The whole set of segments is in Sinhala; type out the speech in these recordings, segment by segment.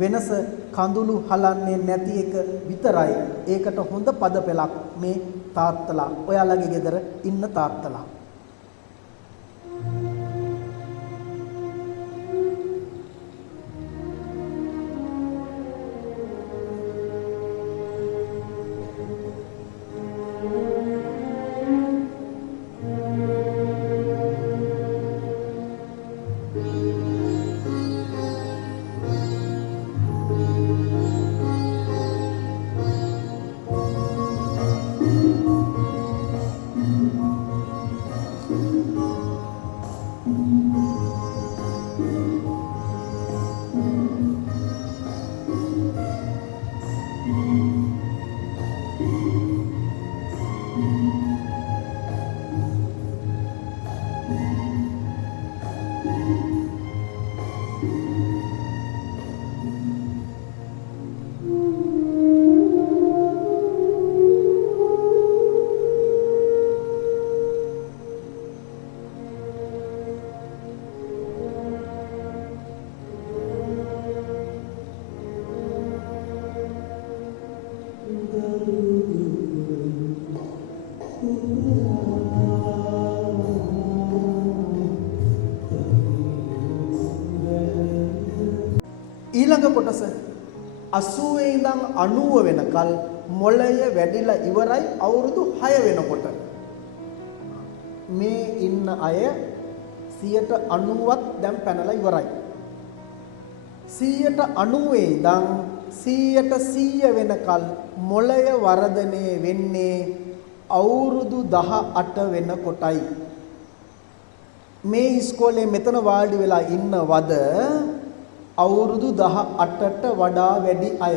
වෙනස කඳුළු හලන්නේ නැති එක විතරයි. ඒකට හොඳ පද පෙළක් මේ තාත්තලා. ඔයාලගේ ගෙදර ඉන්න තාත්තලා. ඊළඟ කොටස 80 ඉඳන් 90 වෙනකල් මොළය වැඩිලා ඉවරයි අවුරුදු 6 වෙනකොට. මේ ඉන්න අය 90%ක් දැන් පැනලා ඉවරයි. 90% ඉඳන් 100% වෙනකල් මොළය වර්ධනය වෙන්නේ අවුරුදු 18 වෙනකොටයි. මේ ඉස්කෝලේ මෙතන වාඩි වෙලා ඉන්නවද අවුරුදු 18ට වඩා වැඩි අය?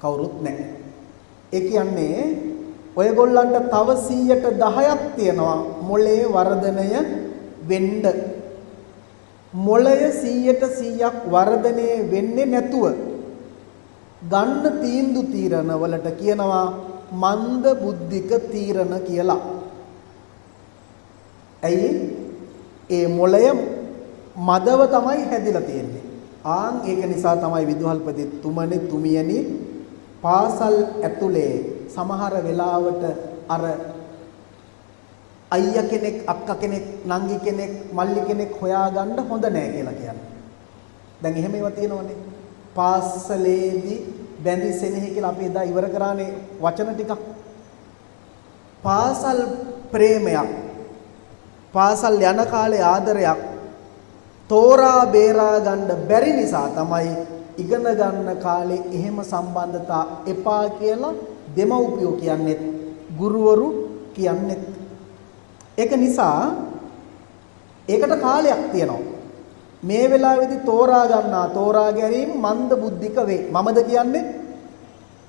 කවුරුත් නැහැ. ඒ කියන්නේ ඔයගොල්ලන්ට තව 10%ක් තියෙනවා මොළයේ වර්ධනය වෙන්න. මොළය 100%ක් වර්ධනය වෙන්නේ නැතුව ගන්න තීන්දුව තීරණ වලට කියනවා මන්ද බුද්ධික තීරණ කියලා. ඇයි? ඒ මොළය මදව තමයි හැදිලා තියෙන්නේ. ආන් ඒක නිසා තමයි විදුහල්පති තුමනි තුමියනි පාසල් ඇතුලේ සමහර වෙලාවට අර අයියා කෙනෙක් අක්කා කෙනෙක් නංගි කෙනෙක් මල්ලි කෙනෙක් හොයාගන්න හොඳ නෑ කියලා කියන්නේ. දැන් එහෙම ඒවා තියෙනවනේ. පාසලේදී බැඳි සෙනෙහි කියලා අපි එදා ඉවර කරානේ වචන ටිකක්. පාසල් ප්‍රේමයක්, පාසල් යන කාලේ ආදරයක් තෝරා බේරා ගන්න බැරි නිසා තමයි ඉගෙන ගන්න කාලේ එහෙම සම්බන්ධතා එපා කියලා දෙමව්පියෝ කියන්නේත් ගුරුවරු කියන්නේත්. ඒක නිසා ඒකට කාලයක් තියෙනවා. මේ වෙලාවේදී තෝරා ගන්නා තෝරා ගැනීම මන්ද බුද්ධික වේ. මමද කියන්නේ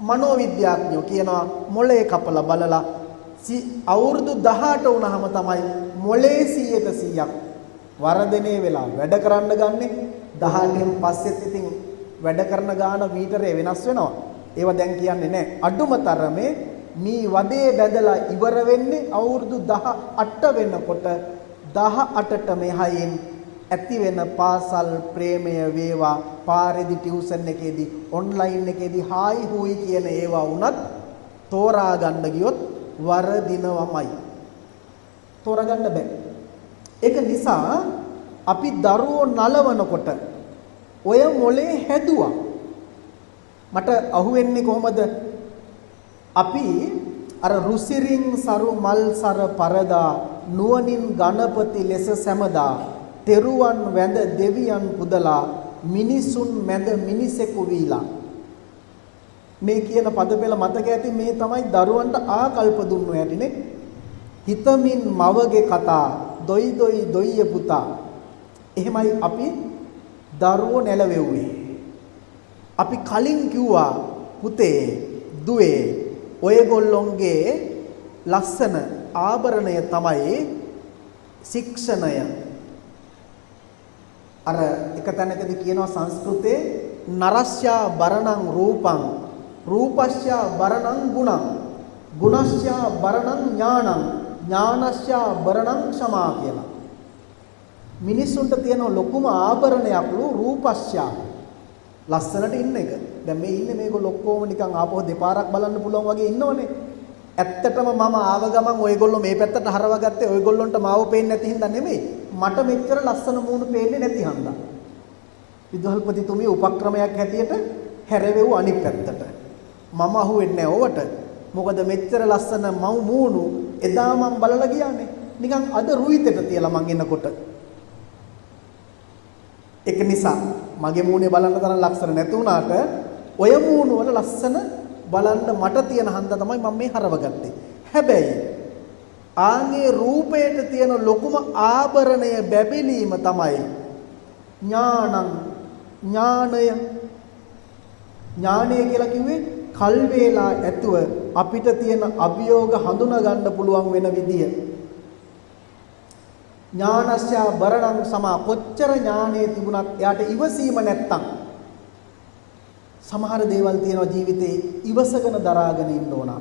මනෝවිද්‍යාඥයෝ කියනවා මොළේ කපලා බලලා අවුරුදු 18 වුණාම තමයි මොළේ 100%ක් වර්ධනය වෙලා වැඩ කරන්න ගන්නෙ. 18න් පස්සෙත් ඉතින් වැඩ කරන ගාන මීටරේ වෙනස් වෙනවා. ඒව දැන් කියන්නේ නැහැ. අඩුම තරමේ මේ වදේ බැදලා ඉවර වෙන්නේ අවුරුදු 18 වෙනකොට. 18ට මෙහයින් ඇති වෙන පාසල් ප්‍රේමය වේවා පාරේදී ටියුෂන් එකේදී ඔන්ලයින් එකේදී හායි හුයි කියන ඒවා වුණත් තෝරා ගන්න ගියොත් වරදිනවමයි. තෝරා ගන්න බෑ. ඒක නිසා අපි දරුවෝ නලවනකොට ඔය මොලේ හැදුවා. මට අහුවෙන්නේ කොහමද? අපි අර රුසිරින් සරු මල් සර පරදා නුවණින් ගණපති ලෙස සැමදා තෙරුවන් වැඳ දෙවියන් පුදලා මිනිසුන් මැද මිනිසෙකු වීලා. මේ කියන පද පෙළ මතක ඇති. මේ තමයි දරුවන්ට ආකල්ප දුන්නු හැටිනේ. හිතමින් මවගේ කතා දොයි දොයි දොයිය පුතා. එහෙමයි අපි දරුවෝ නැලවෙව්වේ. අපි කලින් කිව්වා පුතේ දුවේ ඔයගොල්ලොන්ගේ ලස්සන ආභරණය තමයි ශික්ෂණය. අර එක තැනකදී කියනවා සංස්කෘතේ නරස්යා බරණං රූපං රූපස්යා බරණං ගුණං ගුණස්යා බරණං ඥානං ඥානස්යා බරණං ක්ෂමා කියලා. මිනිස්සුන්ට තියෙන ලොකුම ආභරණයක්ලු රූපශ්‍යා. ලස්සනට ඉන්න එක. දැන් මේ ඉන්නේ මේගොල්ලෝ ඔක්කොම නිකන් ආපහු දෙපාරක් බලන්න පුළුවන් වගේ ඉන්නවනේ. ඇත්තටම මම ආව ගමන් ඔයගොල්ලෝ මේ පැත්තට හරවගත්තේ ඔයගොල්ලන්ට මාව පේන්නේ නැති හින්දා නෙමෙයි. මට මෙච්චර ලස්සන මූණු පේන්නේ නැති හින්දා. විදුහල්පතිතුමිය උපක්‍රමයක් හැටියට හැරෙවෙව් අනිත් පැත්තට. මම අහුවෙන්නේ නැහැ ඕවට. මොකද මෙච්චර ලස්සන මූණු එදා මම බලලා ගියානේ. නිකන් අද රුයිතට තියලා මං එනකොට. ඒක නිසා මගේ මූණේ බලන්න තරම් ලස්සන නැති වුණාට ඔය මූණු වල ලස්සන බලන්න මට තියෙන හන්ද තමයි මම මේ හරවගත්තේ. හැබැයි ආන්ගේ රූපයට තියෙන ලොකුම ආභරණය බැබලීම තමයි ඥානය. ඥානය කියලා කිව්වේ කල් වේලා ඇතුව අපිට තියෙන අභියෝග හඳුනා ගන්න පුළුවන් වෙන විදිය. ඥානස්ය බරණං සමා කොච්චර ඥානයේ තිබුණත් එයාට ඉවසීම නැත්තම් සමහර දේවල් තියෙනවා ජීවිතේ ඉවසගෙන දරාගෙන ඉන්න ඕන.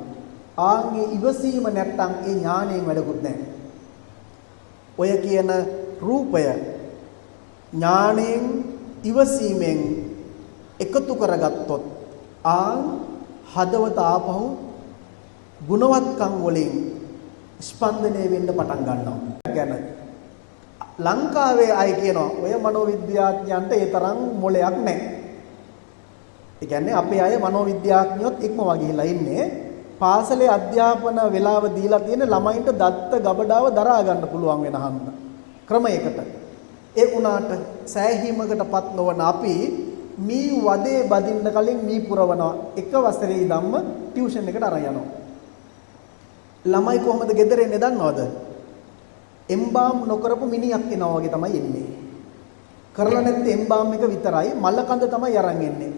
ආන්ගේ ඉවසීම නැත්තම් ඒ ඥාණයෙන් වැඩකුත් නැහැ. ඔය කියන රූපය ඥාණයෙන් ඉවසීමෙන් එකතු කරගත්තොත් හදවත ආපහු ගුණවත්කම් වලින් ස්පන්දනය වෙන්න පටන් ගන්නවා. ගැන ලංකාවේ අය කියනවා ඔය මනෝවිද්‍යාඥයන්ට ඒ තරම් මොලයක් නැහැ. ඒ කියන්නේ අපේ අය මනෝවිද්‍යාඥයොත් ඉක්මවා ගිහිලා ඉන්නේ. පාසලේ අධ්‍යාපන වේලාව දීලා තියෙන ළමයින්ට දත්ත ගබඩාව දරා ගන්න පුළුවන් වෙන හන්ද ක්‍රමයකට. ඒ වුණාට සෑහීමකටපත් නොවන අපි මී වදේ බදින්න කලින් මී පුරවනවා. එක වසරේ ඉඳන්ම ටියුෂන් එකට අරන් යනවා. ළමයි කොහොමද ගෙදර එන්නේ දන්නවද? එම්බාම් නොකරපු මිනිහක් එනවා වගේ තමයි එන්නේ. කරලා නැත්te එම්බාම් එක විතරයි මල්ල කඳ තමයි අරන් එන්නේ.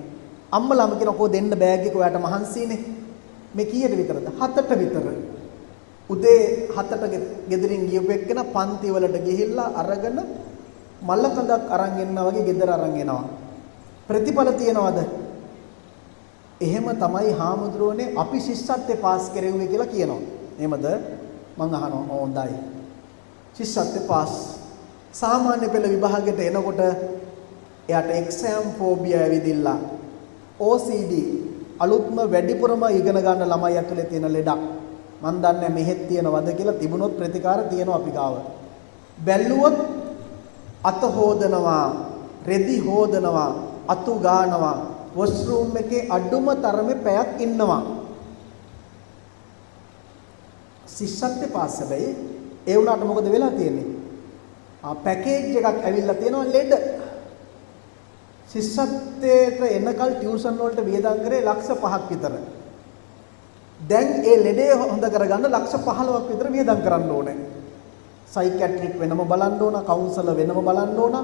අම්මලාම කියනකෝ දෙන්න බෑග් එක ඔයාට මහන්සිනේ. මේ කීයට විතරද? 7ට විතර. උදේ 7ට ගෙදරින් ගියපු එක්කන පන්ති වලට ගිහිල්ලා අරගෙන මල්ල කඳක් අරන් එන්නා වගේ ගෙදර අරන් එනවා. ප්‍රතිඵල තියනවද? එහෙම තමයි හාමුදුරුවනේ අපි ශිෂ්‍යත්වේ පාස් කරෙව්වේ කියලා කියනවා. එහෙමද? මං අහනවා හොඳයි. ශිෂ්‍යත්වේ පාස්. සාමාන්‍ය පෙළ විභාගයට එනකොට එයාට එක්සෑම් ෆෝබියා ඇවිදිලා OCD අලුත්ම වැඩිපුරම ඉගෙන ගන්න ළමයි ඇතුලේ තියෙන ලෙඩක්. මන් දන්නේ මෙහෙත් තියෙනවද කියලා තිබුණොත් ප්‍රතිකාර තියෙනවා අපි ගාව. බැලුවොත් අත හොදනවා, රෙදි හොදනවා, අතු ගානවා, වොෂ්රූම් එකේ අඩුම තරමේ පැයක් ඉන්නවා. ශිෂ්‍යත්වේ පාස් හැබැයි ඒ වුණාට මොකද වෙලා තියෙන්නේ? පැකේජ් එකක් ඇවිල්ලා තියෙනවා ලෙඩ. ශිෂ්‍යත්වයට එනකල් ටියුෂන් වලට වියදම් කරේ ලක්ෂ 5ක් විතර. දැන් ඒ ලෙඩේ හොඳ කරගන්න ලක්ෂ 15ක් විතර වියදම් කරන්න ඕනේ. සයිකියාට්‍රික් වෙනම බලන්න ඕන, කවුන්සලර් වෙනම බලන්න ඕන.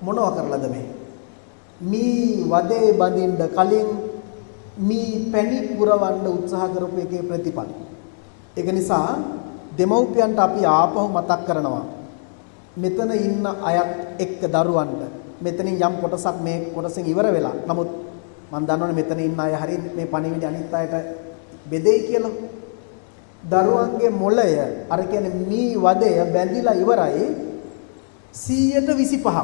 මොනවා කරලාද මේ? මී වදේ බඳින්න කලින් මී පැණි පුරවන්න උත්සාහ කරපු එකේ ප්‍රතිඵල. ඒක නිසා දෙමව්පියන්ට අපි ආපහු මතක් කරනවා. මෙතන ඉන්න අයත් එක්ක දරුවන්ට මෙතනින් යම් කොටසක් මේ කොටසෙන් ඉවර වෙලා. නමුත් මම දන්නවනේ මෙතන ඉන්න අය හරිය මේ පණිවිඩ අනිත් අයට බෙදෙයි කියලා. දරුවන්ගේ මොළය අර කියන්නේ මී වදය බැඳිලා ඉවරයි 125ක්.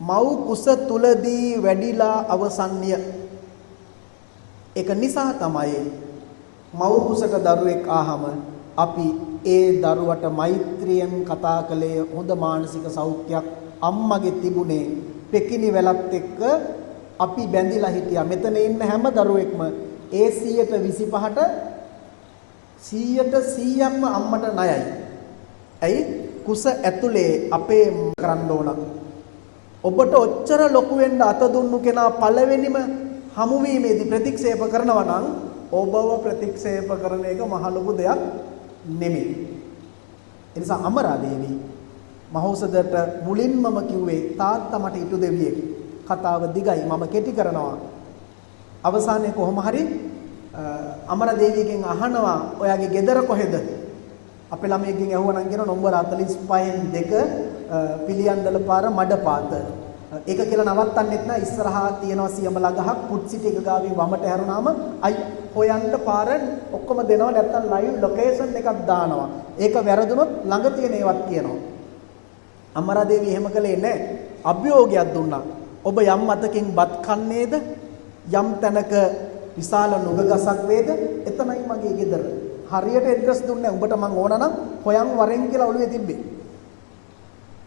මව් කුස තුලදී වැඩිලා අවසන්ය. ඒක නිසා තමයි මව් කුසට දරුවෙක් ආහම අපි ඒ දරුවට මෛත්‍රියෙන් කතා කළේ හොඳ මානසික සෞඛ්‍යයක් අම්මගේ තිබුණේ පෙකිනි වැලත් එක්ක අපි බැඳිලා හිටියා. මෙතන ඉන්න හැම දරුවෙක්ම ඒ 125ට 100%ක්ම අම්මට ණයයි. ඇයි? කුස ඇතුලේ අපේ කරන්න ඕන. ඔබට ඔච්චර ලොකු වෙන්න අත දුන්නු කෙනා පළවෙනිම හමුවීමේදී ප්‍රතික්ෂේප කරනවා නම් ඔබව ප්‍රතික්ෂේප කරන එක මහ ලොකු දෙයක් නෙමෙයි. ඒ නිසා අමරාදේවි මහෞසදට මුලින්මම කිව්වේ තාත්තා මට ඉටු දෙවියෙක්. කතාව දිගයි මම කෙටි කරනවා. අවසානයේ කොහොම හරි අමරදේවියගෙන් අහනවා ඔයාගේ ගෙදර කොහෙද? අපේ ළමයෙක්ගෙන් ඇහුවා නම් කියන නම්බර 45න් 2 පිළියන්දල පාර මඩපාත. ඒක කියලා නවත්තන්නෙත් නෑ. ඉස්සරහා තියෙනවා සියඹලා ගහක් පුට්සිටි එක ගාවින් වමට හැරුණාම හොයන්න පාර ඔක්කොම දෙනවා. නැත්තම් ලයිව් ලොකේෂන් එකක් දානවා. ඒක වැරදුනොත් ළඟ තියෙන ඒවත් කියනවා. අමරා දේවිය එහෙම කළේ නැහැ. අභියෝගයක් දුන්නා. ඔබ යම් මතකින් බත් කන්නේද? යම් තැනක විශාල නුග ගසක් වේද? එතනයි මගේ ගෙදර. හරියට ඇඩ්‍රස් දුන්නේ උඹට මං ඕන නම් හොයන් වරෙන් කියලා ඔළුවේ තිබ්බේ.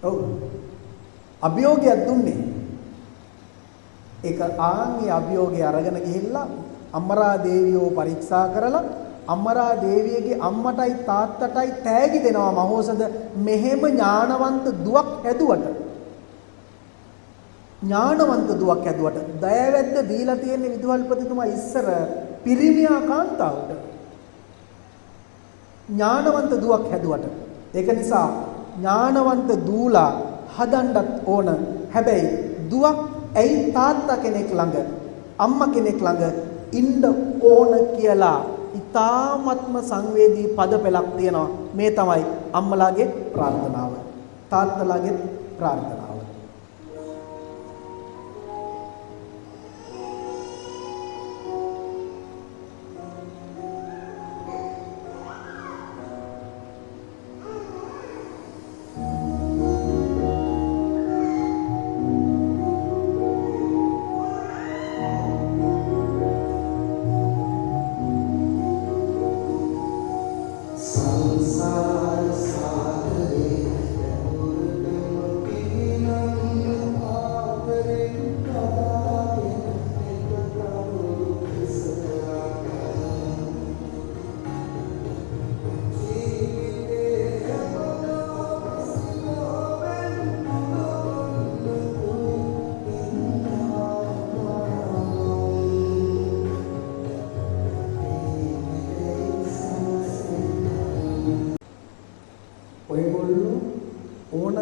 ඔව්. අභියෝගයක් දුන්නේ. ඒක ආන්ගේ අභියෝගය අරගෙන ගිහිල්ලා අමරා දේවියෝ පරීක්ෂා කරලා අමරා දේවියගේ අම්මටයි තාත්තටයි තෑගි දෙනවා මහෝසද මෙහෙම ඥානවන්ත දුවක් හැදුවට. ඥානවන්ත දුවක් හැදුවට දයාවැද්ද දීලා තියෙන විදුහල්පතිතුමා ඉස්සර පිරිමියා කාන්තාවට. ඥානවන්ත දුවක් හැදුවට. ඒක නිසා ඥානවන්ත දූලා හදන්නත් ඕන. හැබැයි දුවක් ඇයි තාත්තා කෙනෙක් ළඟ අම්මා කෙනෙක් ළඟ ඉන්න ඕන කියලා ඉතාමත්ම සංවේදී පද පෙළක් තියෙනවා. මේ තමයි අම්මලාගේ ප්‍රාර්ථනාව. තාත්තලාගේ ප්‍රාර්ථනාව.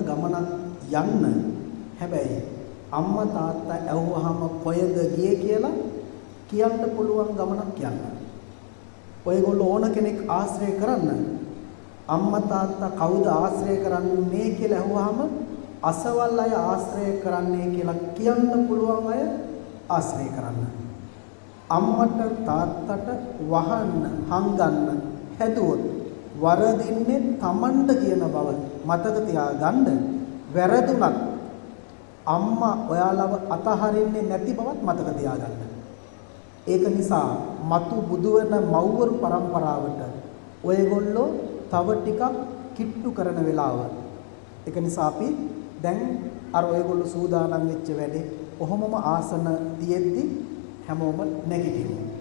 ගමනක් යන්න හැබැයි අම්මා තාත්තා ඇහුවාම කොහෙද ගියේ කියලා කියන්න පුළුවන් ගමනක් යන්න. ඔයගොල්ලෝ ඕන කෙනෙක් ආශ්‍රය කරන්න. අම්මා තාත්තා කවුද ආශ්‍රය කරන්නේ කියලා ඇහුවාම අසවල් අය ආශ්‍රය කරන්නේ කියලා කියන්න පුළුවන් අය ආශ්‍රය කරන්න. අම්මට තාත්තට වහන්න හංගන්න හැදුවොත් වරදින්නේ Tamanට කියන බව මතක තියාගන්න. වැරදුනත් අම්මා ඔයාලව අතහරින්නේ නැති බවත් මතක තියාගන්න. ඒක නිසා මතු බුදුවන මව්වරු પરම්පරාවට ඔයගොල්ලෝ තව ටිකක් කිට්ටු කරන වෙලාව. ඒක නිසා අපි දැන් අර ඔයගොල්ලෝ සූදානම් වෙච්ච වැඩේ කොහොමම ආසන තියෙද්දි හැමෝම නැගිටිමු.